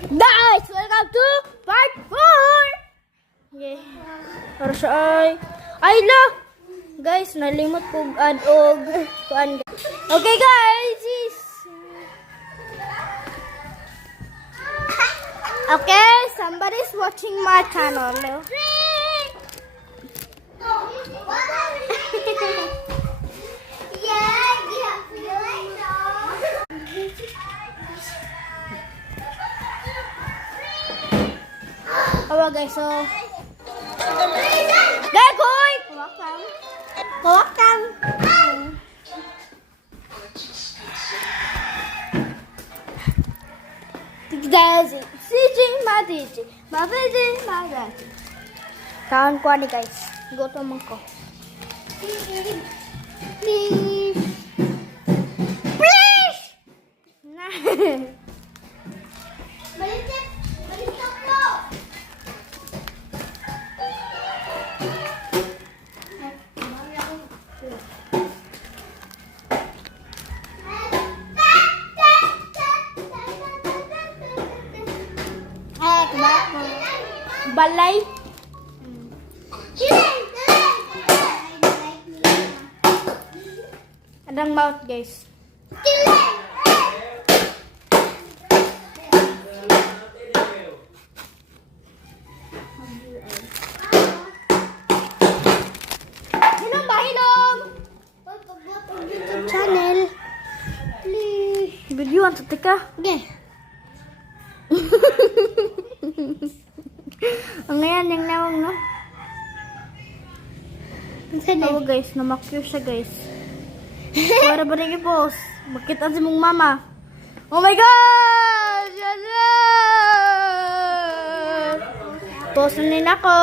Guys, welcome to part 4! Okay. Para siya ay la! Guys, nalimot ko og kuan. Okay guys, okay, somebody's watching my channel. Oh guys, so guys, koy! Welcome. Guys, CJ Madiji. Madiji. Kawan ko ni guys. Goto man ko. Please. Nah. Baliktad ko. Balay. Adang mouth guys. Hinom ba hinom? YouTube channel. Please. Video ang tatika. Okay. Ang ngayon yung nawang no? Oh guys, namakyo siya guys. Para ba rin i-post? Bakit ang si mong mama? Oh my God! Yan na! Post na ako.